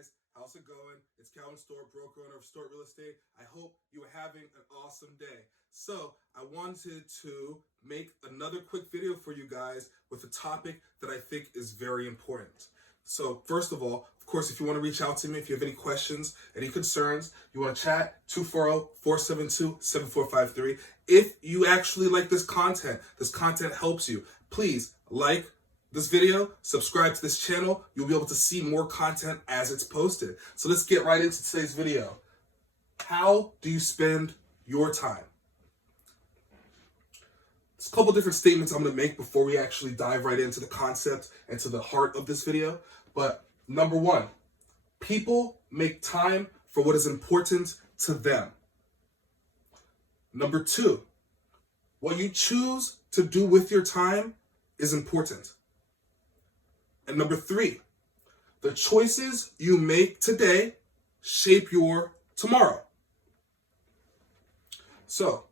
guys, how's it going? It's Calvin Stewart, broker owner of Stewart Real Estate. I hope you are having an awesome day. So I wanted to make another quick video for you guys with a topic that I think is very important. So first of all, of course, if you want to reach out to me, if you have any questions, any concerns, you want to chat, 240-472-7453. If you actually like this content helps you, please like this video, subscribe to this channel. You'll be able to see more content as it's posted. So let's get right into today's video. How do you spend your time? There's a couple different statements I'm going to make before we actually dive right into the concept and to the heart of this video. But number one, people make time for what is important to them. Number two, what you choose to do with your time is important. And number three, the choices you make today shape your tomorrow. So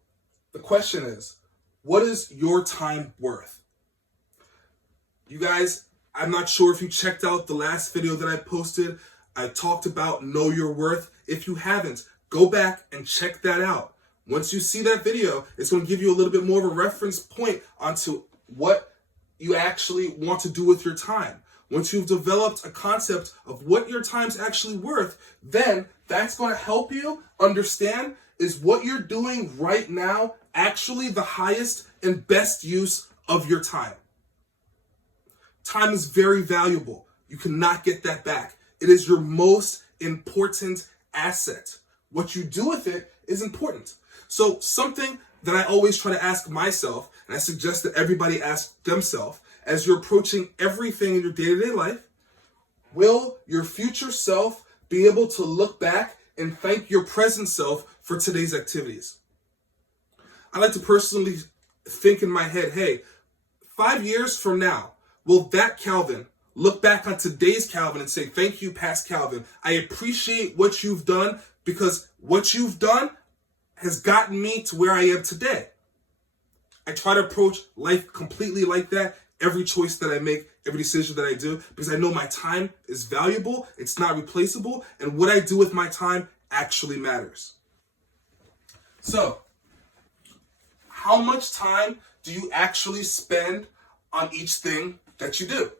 the question is, what is your time worth? You guys, I'm not sure if you checked out the last video that I posted. I talked about know your worth. If you haven't, go back and check that out. Once you see that video, it's going to give you a little bit more of a reference point onto what you actually want to do with your time. Once you've developed a concept of what your time's actually worth, then that's going to help you understand, is what you're doing right now actually the highest and best use of your time? Time is very valuable. You cannot get that back. It is your most important asset. What you do with it is important. So something that I always try to ask myself, and I suggest that everybody ask themselves, as you're approaching everything in your day-to-day life, will your future self be able to look back and thank your present self for today's activities? I like to personally think in my head, hey, 5 years from now, will that Calvin look back on today's Calvin and say, thank you, past Calvin. I appreciate what you've done, because what you've done has gotten me to where I am today. I try to approach life completely like that. Every choice that I make, every decision that I do, because I know my time is valuable, it's not replaceable, and what I do with my time actually matters. So, how much time do you actually spend on each thing that you do?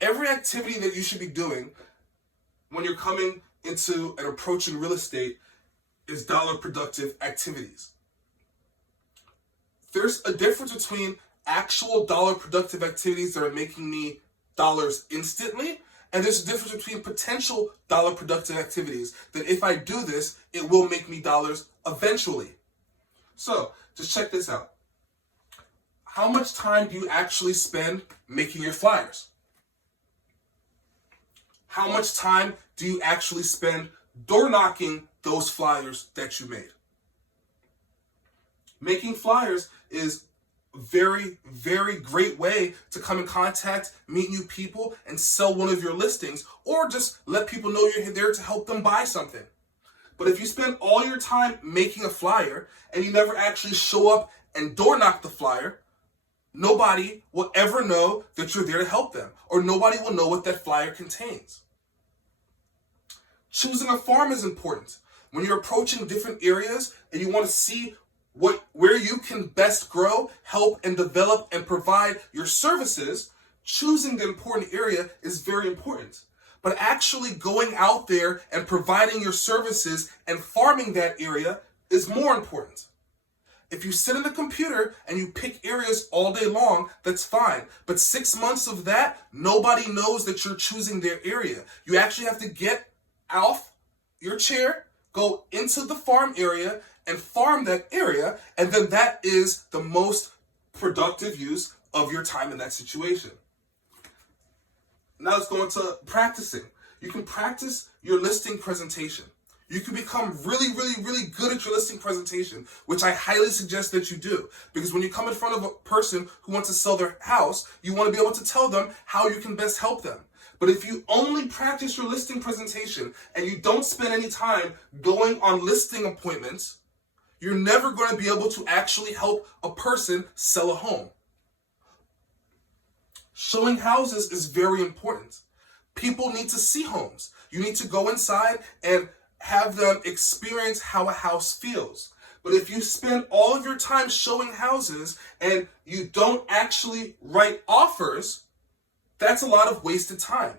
Every activity that you should be doing when you're coming into and approaching real estate is dollar productive activities. There's a difference between actual dollar productive activities that are making me dollars instantly, and there's a difference between potential dollar productive activities that if I do this, it will make me dollars eventually. So just check this out. How much time do you actually spend making your flyers? How much time do you actually spend door knocking those flyers that you made? Making flyers is a very, very great way to come in contact, meet new people, and sell one of your listings, or just let people know you're there to help them buy something. But if you spend all your time making a flyer and you never actually show up and door knock the flyer, nobody will ever know that you're there to help them, or nobody will know what that flyer contains. Choosing a farm is important. When you're approaching different areas and you want to see where you can best grow, help, and develop and provide your services, choosing the important area is very important. But actually going out there and providing your services and farming that area is more important. If you sit in the computer and you pick areas all day long, that's fine. But 6 months of that, nobody knows that you're choosing their area. You actually have to get off your chair, go into the farm area, and farm that area, and then that is the most productive use of your time in that situation. Now let's go into practicing. You can practice your listing presentation. You can become really, really, really good at your listing presentation, which I highly suggest that you do. Because when you come in front of a person who wants to sell their house, you want to be able to tell them how you can best help them. But if you only practice your listing presentation and you don't spend any time going on listing appointments, you're never going to be able to actually help a person sell a home. Showing houses is very important. People need to see homes. You need to go inside and have them experience how a house feels. But if you spend all of your time showing houses and you don't actually write offers, that's a lot of wasted time.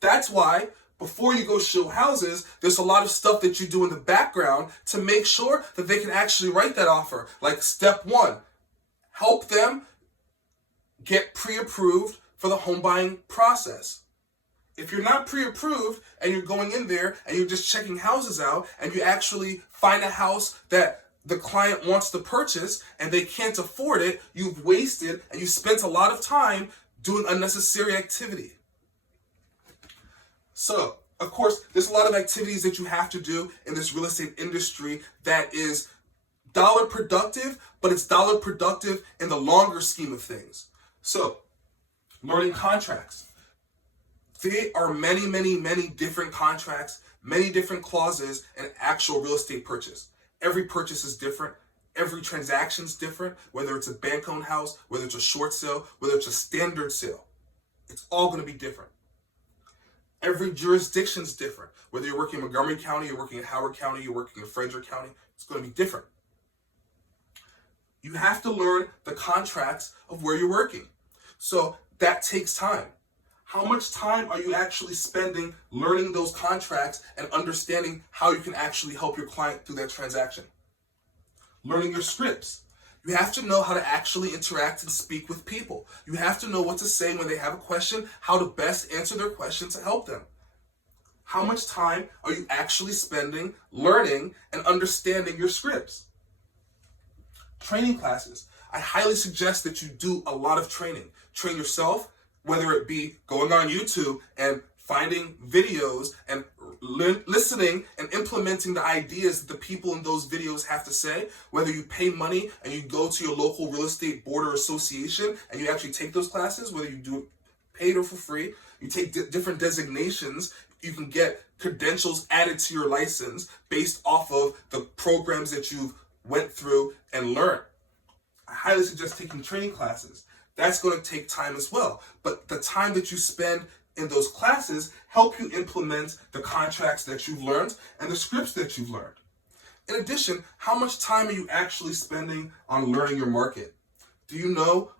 That's why before you go show houses, there's a lot of stuff that you do in the background to make sure that they can actually write that offer. Like step one, help them get pre-approved for the home buying process. If you're not pre-approved and you're going in there and you're just checking houses out and you actually find a house that the client wants to purchase and they can't afford it, you've wasted and you spent a lot of time doing unnecessary activity. So, of course, there's a lot of activities that you have to do in this real estate industry that is dollar productive, but it's dollar productive in the longer scheme of things. So, learning contracts. There are many, many, many different contracts, many different clauses in actual real estate purchase. Every purchase is different. Every transaction is different, whether it's a bank-owned house, whether it's a short sale, whether it's a standard sale. It's all going to be different. Every jurisdiction is different. Whether you're working in Montgomery County, you're working in Howard County, you're working in Frederick County, it's going to be different. You have to learn the contracts of where you're working. So that takes time. How much time are you actually spending learning those contracts and understanding how you can actually help your client through that transaction? Learning your scripts. You have to know how to actually interact and speak with people. You have to know what to say when they have a question, how to best answer their question to help them. How much time are you actually spending learning and understanding your scripts? Training classes. I highly suggest that you do a lot of training. Train yourself, whether it be going on YouTube and finding videos and listening and implementing the ideas that the people in those videos have to say, whether you pay money and you go to your local real estate board or association and you actually take those classes, whether you do it paid or for free, you take different designations, you can get credentials added to your license based off of the programs that you've went through and learned. I highly suggest taking training classes. That's going to take time as well. But the time that you spend in those classes help you implement the contracts that you've learned and the scripts that you've learned. In addition, how much time are you actually spending on learning your market? Do you know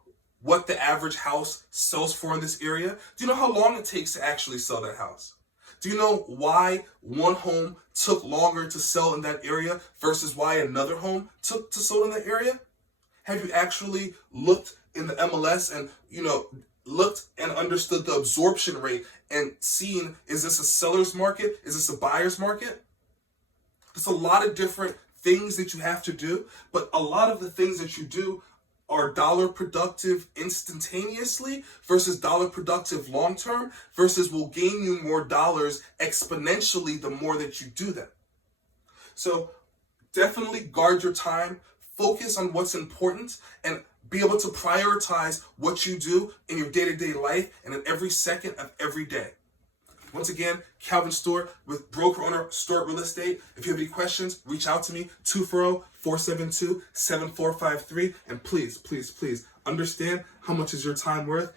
what the average house sells for in this area? Do you know how long it takes to actually sell that house? Do you know why one home took longer to sell in that area versus why another home took to sell in that area? Have you actually looked in the MLS and, looked and understood the absorption rate and seen, is this a seller's market? Is this a buyer's market? There's a lot of different things that you have to do, but a lot of the things that you do are dollar productive instantaneously versus dollar productive long term versus will gain you more dollars exponentially the more that you do them. So definitely guard your time, focus on what's important, and be able to prioritize what you do in your day-to-day life and in every second of every day. Once again, Calvin Stewart with Broker Owner Stewart Real Estate. If you have any questions, reach out to me, 240-472-7453. And please, please, please understand how much is your time worth.